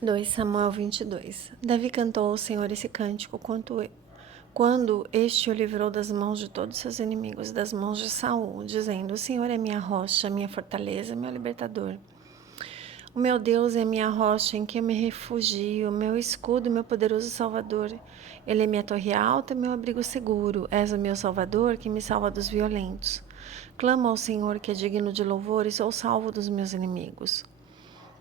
2 Samuel 22. Davi cantou ao Senhor esse cântico quando este o livrou das mãos de todos seus inimigos, das mãos de Saul, dizendo: O Senhor é minha rocha, minha fortaleza, meu libertador. O meu Deus é minha rocha em que eu me refugio, meu escudo, meu poderoso Salvador. Ele é minha torre alta, meu abrigo seguro. És o meu Salvador que me salva dos violentos. Clamo ao Senhor que é digno de louvor e sou salvo dos meus inimigos.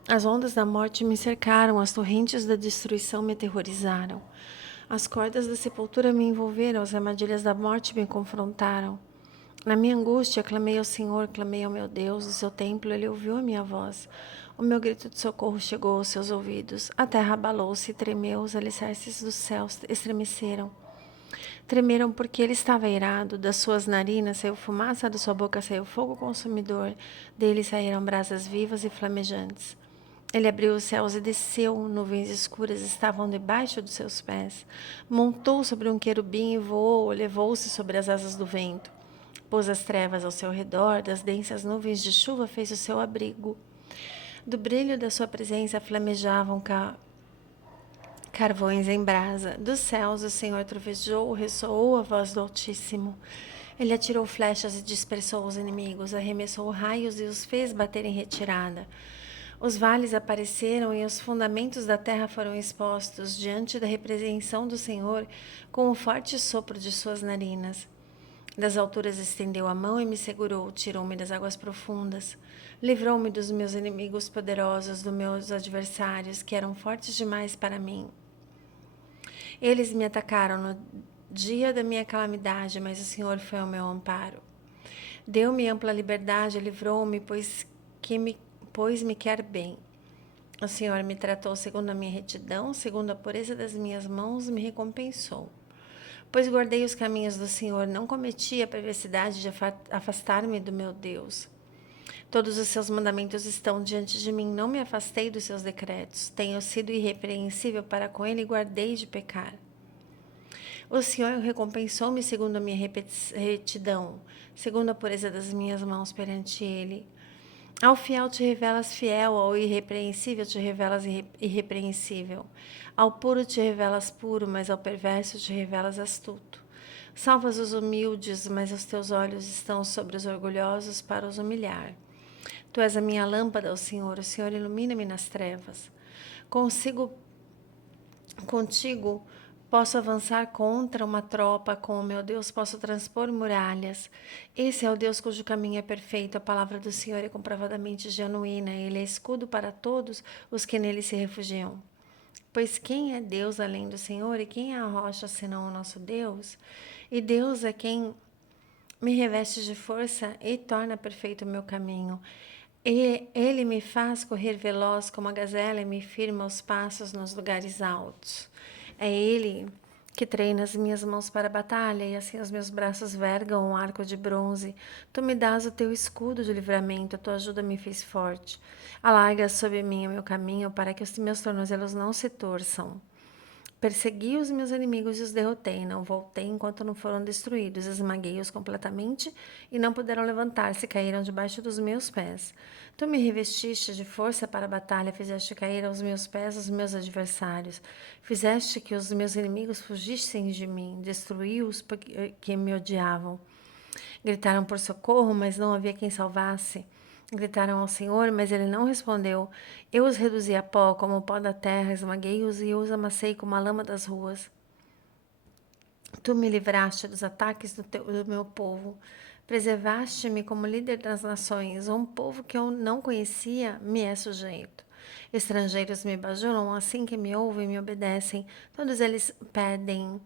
As ondas da morte me cercaram, as torrentes da destruição me aterrorizaram. As cordas da sepultura me envolveram, as armadilhas da morte me confrontaram. Na minha angústia, clamei ao Senhor, clamei ao meu Deus, do seu templo, ele ouviu a minha voz. O meu grito de socorro chegou aos seus ouvidos. A terra abalou-se e tremeu, os alicerces dos céus estremeceram. Tremeram porque ele estava irado, das suas narinas saiu fumaça, da sua boca saiu fogo consumidor, dele saíram brasas vivas e flamejantes. Ele abriu os céus e desceu, nuvens escuras estavam debaixo dos seus pés. Montou sobre um querubim e voou, levou-se sobre as asas do vento. Pôs as trevas ao seu redor, das densas nuvens de chuva fez o seu abrigo. Do brilho da sua presença flamejavam carvões em brasa. Dos céus o Senhor trovejou, ressoou a voz do Altíssimo. Ele atirou flechas e dispersou os inimigos, arremessou raios e os fez bater em retirada. Os vales apareceram e os fundamentos da terra foram expostos diante da repreensão do Senhor com o forte sopro de suas narinas. Das alturas estendeu a mão e me segurou, tirou-me das águas profundas. Livrou-me dos meus inimigos poderosos, dos meus adversários, que eram fortes demais para mim. Eles me atacaram no dia da minha calamidade, mas o Senhor foi o meu amparo. Deu-me ampla liberdade, livrou-me, pois me quer bem. O Senhor me tratou segundo a minha retidão, segundo a pureza das minhas mãos, me recompensou. Pois guardei os caminhos do Senhor, não cometi a perversidade de afastar-me do meu Deus. Todos os seus mandamentos estão diante de mim, não me afastei dos seus decretos. Tenho sido irrepreensível para com ele e guardei de pecar. O Senhor recompensou-me segundo a minha retidão, segundo a pureza das minhas mãos perante ele. Ao fiel te revelas fiel, ao irrepreensível te revelas irrepreensível. Ao puro te revelas puro, mas ao perverso te revelas astuto. Salvas os humildes, mas os teus olhos estão sobre os orgulhosos para os humilhar. Tu és a minha lâmpada, ó Senhor, o Senhor ilumina-me nas trevas. Contigo posso avançar contra uma tropa, com o meu Deus posso transpor muralhas. Esse é o Deus cujo caminho é perfeito, a palavra do Senhor é comprovadamente genuína, ele é escudo para todos os que nele se refugiam. Pois quem é Deus além do Senhor, e quem é a rocha senão o nosso Deus? E Deus é quem me reveste de força e torna perfeito o meu caminho. E ele me faz correr veloz como a gazela e me firma os passos nos lugares altos. É ele que treina as minhas mãos para a batalha, e assim os meus braços vergam um arco de bronze. Tu me dás o teu escudo de livramento, a tua ajuda me fez forte. Alarga sobre mim o meu caminho, para que os meus tornozelos não se torçam. Persegui os meus inimigos e os derrotei. Não voltei enquanto não foram destruídos. Esmaguei-os completamente e não puderam levantar-se, caíram debaixo dos meus pés. Tu me revestiste de força para a batalha, fizeste cair aos meus pés os meus adversários. Fizeste que os meus inimigos fugissem de mim, destruí-os porque me odiavam. Gritaram por socorro, mas não havia quem salvasse. Gritaram ao Senhor, mas ele não respondeu. Eu os reduzi a pó, como o pó da terra, esmaguei-os e os amassei como a lama das ruas. Tu me livraste dos ataques do meu povo. Preservaste-me como líder das nações. Um povo que eu não conhecia me é sujeito. Estrangeiros me bajulam assim que me ouvem e me obedecem. Todos eles perdem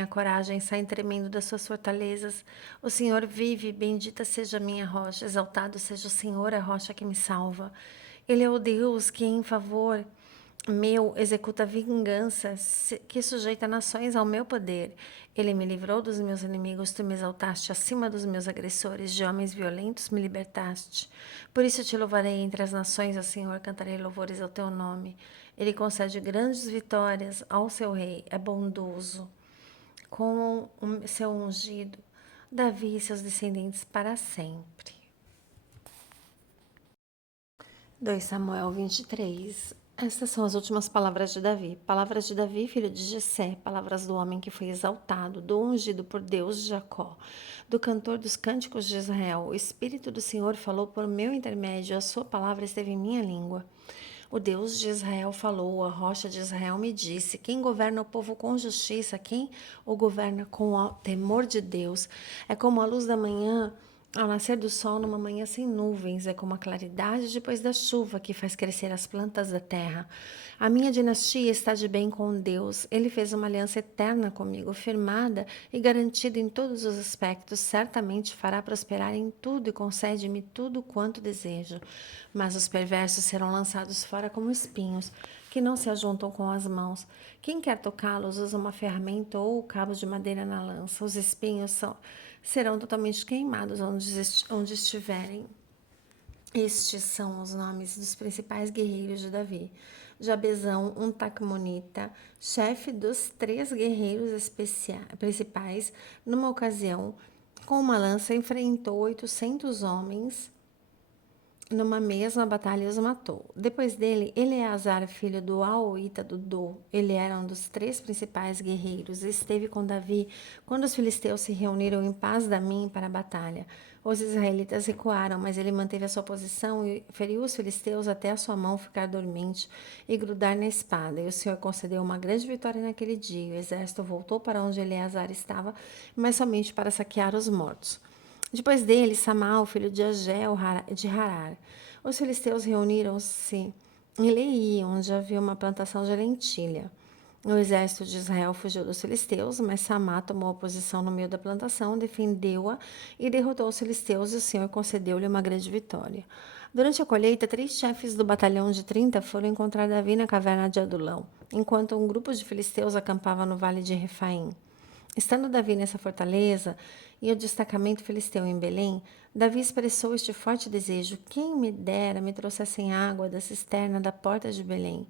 a coragem, saem tremendo das suas fortalezas. O Senhor vive, bendita seja a minha rocha, exaltado seja o Senhor, a rocha que me salva. Ele é o Deus que, em favor meu, executa vingança, que sujeita nações ao meu poder. Ele me livrou dos meus inimigos, tu me exaltaste acima dos meus agressores, de homens violentos me libertaste. Por isso te louvarei entre as nações, ó Senhor, cantarei louvores ao teu nome. Ele concede grandes vitórias ao seu rei, é bondoso com o seu ungido, Davi e seus descendentes para sempre. 2 Samuel 23. Estas são as últimas palavras de Davi. Palavras de Davi, filho de Jessé, palavras do homem que foi exaltado, do ungido por Deus de Jacó, do cantor dos cânticos de Israel. O Espírito do Senhor falou por meu intermédio, a sua palavra esteve em minha língua. O Deus de Israel falou, a rocha de Israel me disse: quem governa o povo com justiça, quem o governa com o temor de Deus? É como a luz da manhã ao nascer do sol numa manhã sem nuvens, é como a claridade depois da chuva que faz crescer as plantas da terra. A minha dinastia está de bem com Deus. Ele fez uma aliança eterna comigo, firmada e garantida em todos os aspectos. Certamente fará prosperar em tudo e concede-me tudo quanto desejo. Mas os perversos serão lançados fora como espinhos, que não se ajuntam com as mãos. Quem quer tocá-los usa uma ferramenta ou cabos de madeira na lança. Os espinhos serão totalmente queimados onde estiverem. Estes são os nomes dos principais guerreiros de Davi. Jabezão, um tacmonita, chefe dos 3 guerreiros principais, numa ocasião, com uma lança, enfrentou 800 homens numa mesma batalha os matou. Depois dele, Eleazar, filho do Aoita do Do, ele era um dos 3 principais guerreiros, esteve com Davi quando os filisteus se reuniram em Paz-Damim para a batalha. Os israelitas recuaram, mas ele manteve a sua posição e feriu os filisteus até a sua mão ficar dormente e grudar na espada. E o Senhor concedeu uma grande vitória naquele dia. O exército voltou para onde Eleazar estava, mas somente para saquear os mortos. Depois dele, Samal, filho de Agel, de Harar. Os filisteus reuniram-se em Lei, onde havia uma plantação de lentilha. O exército de Israel fugiu dos filisteus, mas Samá tomou a posição no meio da plantação, defendeu-a e derrotou os filisteus, e o Senhor concedeu-lhe uma grande vitória. Durante a colheita, 3 chefes do batalhão de 30 foram encontrar Davi na caverna de Adulão, enquanto um grupo de filisteus acampava no vale de Refaim. Estando Davi nessa fortaleza e o destacamento filisteu em Belém, Davi expressou este forte desejo: quem me dera me trouxessem água da cisterna da porta de Belém.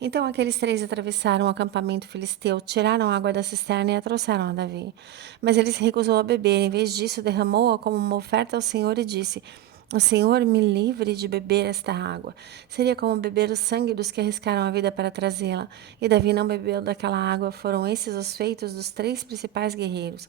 Então aqueles 3 atravessaram o acampamento filisteu, tiraram a água da cisterna e a trouxeram a Davi. Mas ele se recusou a beber, em vez disso derramou-a como uma oferta ao Senhor e disse: o Senhor me livre de beber esta água. Seria como beber o sangue dos que arriscaram a vida para trazê-la. E Davi não bebeu daquela água. Foram esses os feitos dos 3 principais guerreiros.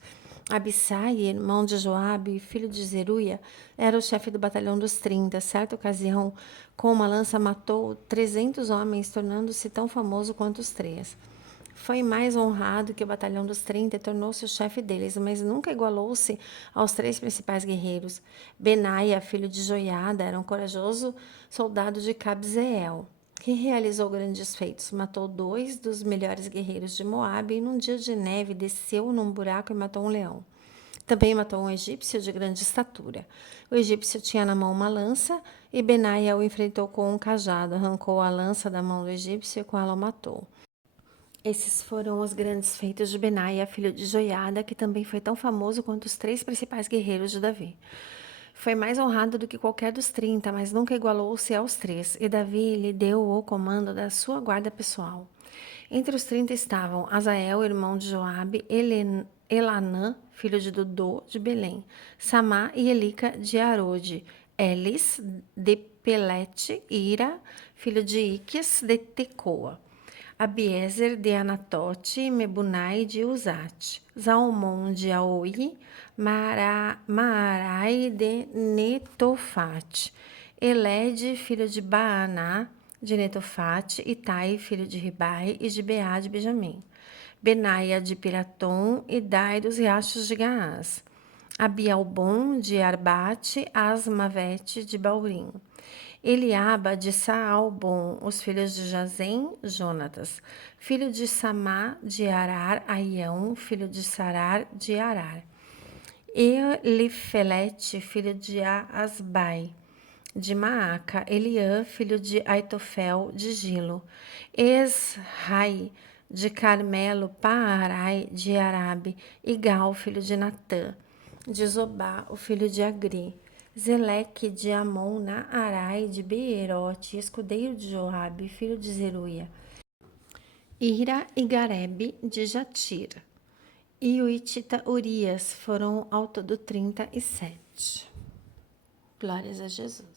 Abissai, irmão de Joabe, filho de Zeruia, era o chefe do batalhão dos 30. Certa ocasião, com uma lança matou 300 homens, tornando-se tão famoso quanto os 3. Foi mais honrado que o batalhão dos 30 e tornou-se o chefe deles, mas nunca igualou-se aos 3 principais guerreiros. Benaia, filho de Joiada, era um corajoso soldado de Cabzeel, que realizou grandes feitos. Matou 2 dos melhores guerreiros de Moabe e num dia de neve desceu num buraco e matou um leão. Também matou um egípcio de grande estatura. O egípcio tinha na mão uma lança e Benaia o enfrentou com um cajado, arrancou a lança da mão do egípcio e com ela o matou. Esses foram os grandes feitos de Benaia, filho de Joiada, que também foi tão famoso quanto os 3 principais guerreiros de Davi. Foi mais honrado do que qualquer dos 30, mas nunca igualou-se aos 3, e Davi lhe deu o comando da sua guarda pessoal. Entre os 30 estavam Azael, irmão de Joabe, Elanã, filho de Dodô, de Belém, Samá e Elica de Arode, Elis, de Pelete, Ira, filho de Iques, de Tecoa, Abiezer de Anatote, Mebunai de Uzate, Zalmon de Aoi, Maarai de Netofate, Eled, filho de Baaná, de Netofate, Itai, filho de Ribai, e de Beá de Benjamim, Benaia de Piratom, e Dai dos riachos de Gaás, Abialbon de Arbate, Asmavete de Baurim, Eliaba de Saalbon, os filhos de Jazem, Jonatas, filho de Samá de Arar, Aião, filho de Sarar de Arar, Elifelete, filho de Asbai, de Maaca, Eliã, filho de Aitofel, de Gilo, Esrai, de Carmelo, Paarai, de Arabe, Igal, filho de Natã, de Zobá, o filho de Agri, Zeleque de Amon, Naarai, de Beerote, escudeiro de Joabe, filho de Zeruia, Ira e Garebe, de Jatir, e o Itita Urias foram ao todo 37. Glórias a Jesus.